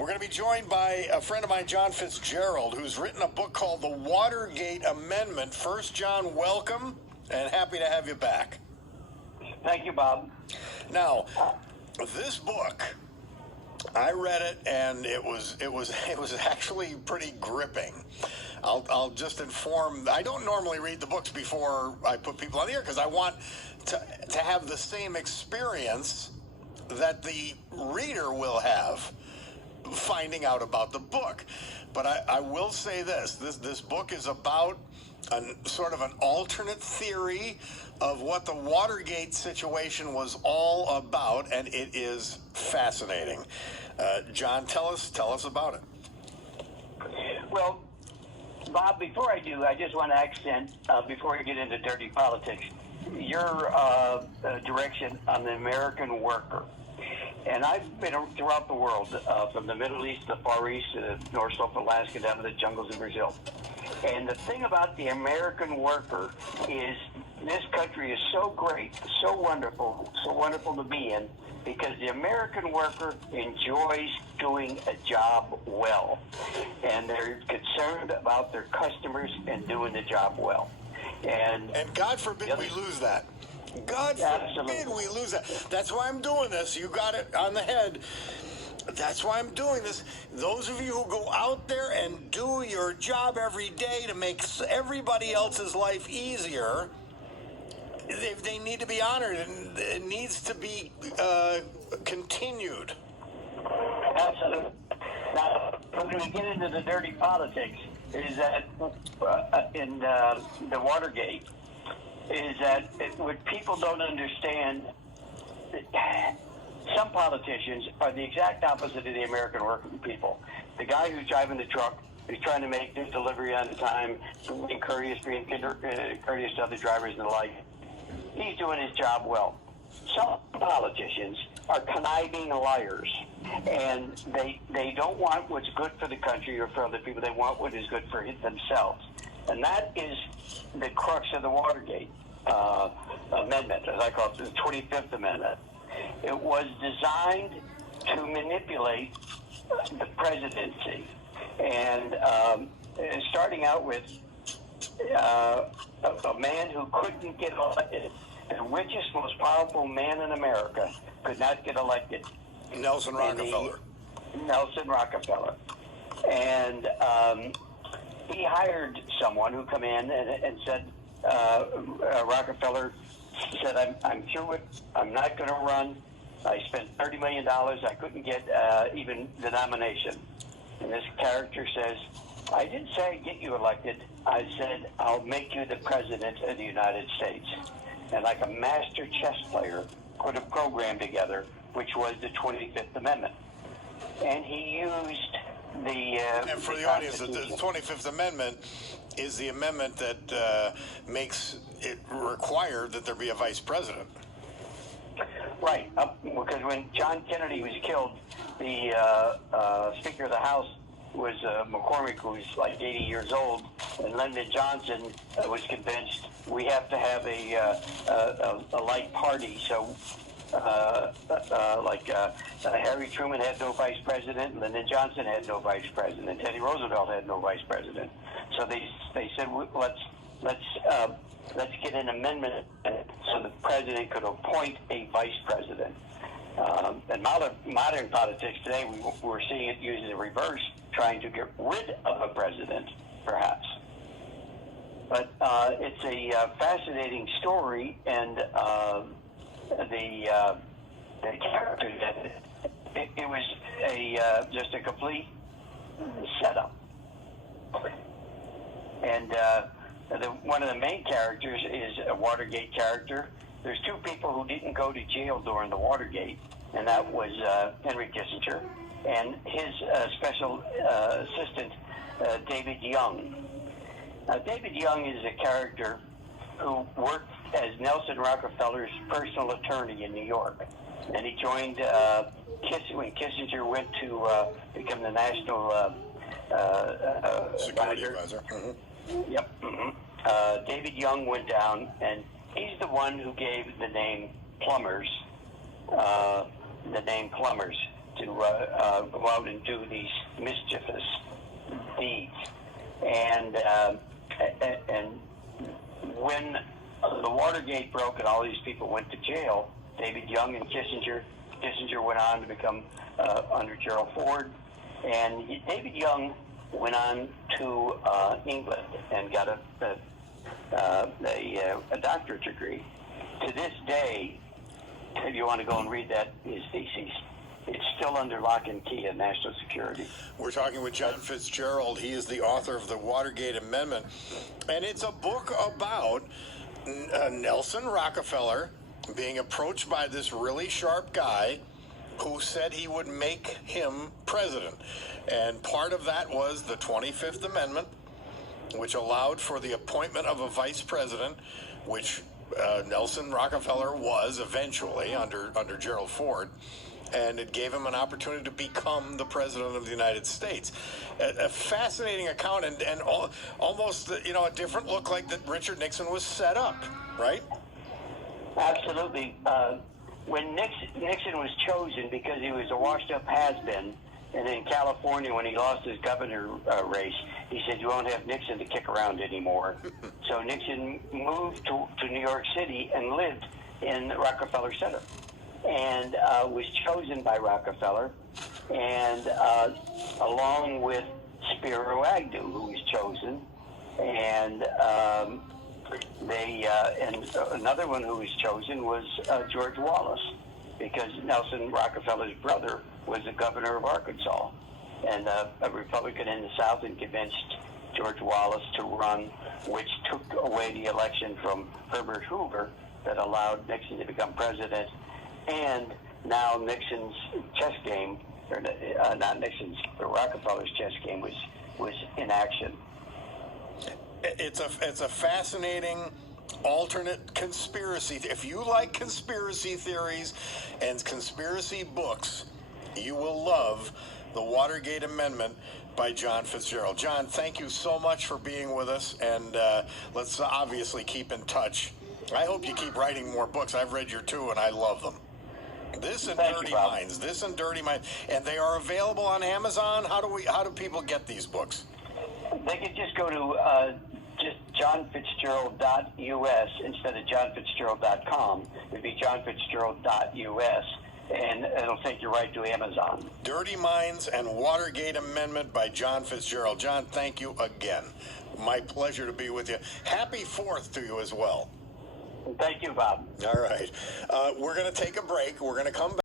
We're going to be joined by a friend of mine, John Fitzgerald, who's written a book called The Watergate Amendment. First, John, welcome, and happy to have you back. Thank you, Bob. Now, this book, I read it, and it was actually pretty gripping. I'll just inform. I don't normally read the books before I put people on the air because I want to have the same experience that the reader will have finding out about the book. But I will say this book is about sort of an alternate theory of what the Watergate situation was all about, and it is fascinating. John, tell us about it. Well, Bob, before I do, I just want to accent, before we get into dirty politics, your direction on the American worker. And I've been throughout the world, from the Middle East to the Far East to the North Slope of Alaska down to the jungles of Brazil. And the thing about the American worker is this country is so great, so wonderful to be in, because the American worker enjoys doing a job well. And they're concerned about their customers and doing the job well. And God forbid we lose that. God forbid we lose that. That's why I'm doing this. You got it on the head. That's why I'm doing this. Those of you who go out there and do your job every day to make everybody else's life easier, they need to be honored, and it needs to be continued. Absolutely. Now, when we get into the dirty politics, is that in the Watergate, is that what people don't understand, some politicians are the exact opposite of the American working people. The guy who's driving the truck, who's trying to make the delivery on time, being courteous to other drivers and the like, he's doing his job well. Some politicians are conniving liars, and they don't want what's good for the country or for other people. They want what is good for themselves. And that is the crux of the Watergate amendment, as I call it, the 25th Amendment. It was designed to manipulate the presidency. And starting out with a man who couldn't get elected, the richest, most powerful man in America could not get elected. Nelson Rockefeller. And he hired someone who come in and said, Rockefeller said, I'm through it. I'm not going to run. I spent $30 million. I couldn't get even the nomination. And this character says, I didn't say I'd get you elected. I said, I'll make you the president of the United States. And like a master chess player, put a program together, which was the 25th Amendment. And he used the... and for the audience, the 25th Amendment is the amendment that makes it required that there be a vice president. Right, because when John Kennedy was killed, the Speaker of the House was McCormick, who was like 80 years old, and Lyndon Johnson was convinced we have to have a light party. So, Harry Truman had no vice president, Lyndon Johnson had no vice president, Teddy Roosevelt had no vice president. So they said let's get an amendment so the president could appoint a vice president. In modern politics today, we're seeing it used in the reverse, trying to get rid of a president, perhaps. But it's a fascinating story, and the character that it was just a complete setup. And one of the main characters is a Watergate character. There's two people who didn't go to jail during the Watergate, and that was Henry Kissinger and his special assistant, David Young. Now, David Young is a character who worked as Nelson Rockefeller's personal attorney in New York. And he joined when Kissinger went to become the national security advisor. Mm-hmm. Yep. Mm-hmm. David Young went down, and he's the one who gave the name Plumbers. to go out and do these mischievous deeds. And when the Watergate broke and all these people went to jail, David Young and Kissinger went on to become under Gerald Ford, and David Young went on to England and got a doctorate degree. To this day, if you want to go and read his thesis, it's still under lock and key in national security. We're talking with John Fitzgerald. He is the author of the Watergate Amendment, and it's a book about Nelson Rockefeller being approached by this really sharp guy who said he would make him president. And part of that was the 25th Amendment, which allowed for the appointment of a vice president, which Nelson Rockefeller was eventually under Gerald Ford. And it gave him an opportunity to become the president of the United States. A fascinating account, and almost, a different look like that Richard Nixon was set up, right? Absolutely. When Nixon was chosen, because he was a washed-up has-been, and in California, when he lost his governor race, he said, you won't have Nixon to kick around anymore. So Nixon moved to New York City and lived in the Rockefeller Center, and was chosen by Rockefeller, and along with Spiro Agnew, who was chosen, and and another one who was chosen was George Wallace, because Nelson Rockefeller's brother was the governor of Arkansas, and a Republican in the South, and convinced George Wallace to run, which took away the election from Herbert Hoover that allowed Nixon to become president. And now Nixon's chess game, or not Nixon's, but Rockefeller's chess game was in action. It's a fascinating alternate conspiracy. If you like conspiracy theories and conspiracy books, you will love the Watergate Amendment by John Fitzgerald. John, thank you so much for being with us, and let's obviously keep in touch. I hope you keep writing more books. I've read your two, and I love them. This and Dirty Minds. And they are available on Amazon. How do people get these books? They can just go to just johnfitzgerald.us instead of johnfitzgerald.com. It'd be johnfitzgerald.us, and it'll take you right to Amazon. Dirty Minds and Watergate Amendment by John Fitzgerald. John, thank you again. My pleasure to be with you. Happy 4th to you as well. Thank you, Bob. All right. We're going to take a break. We're going to come back.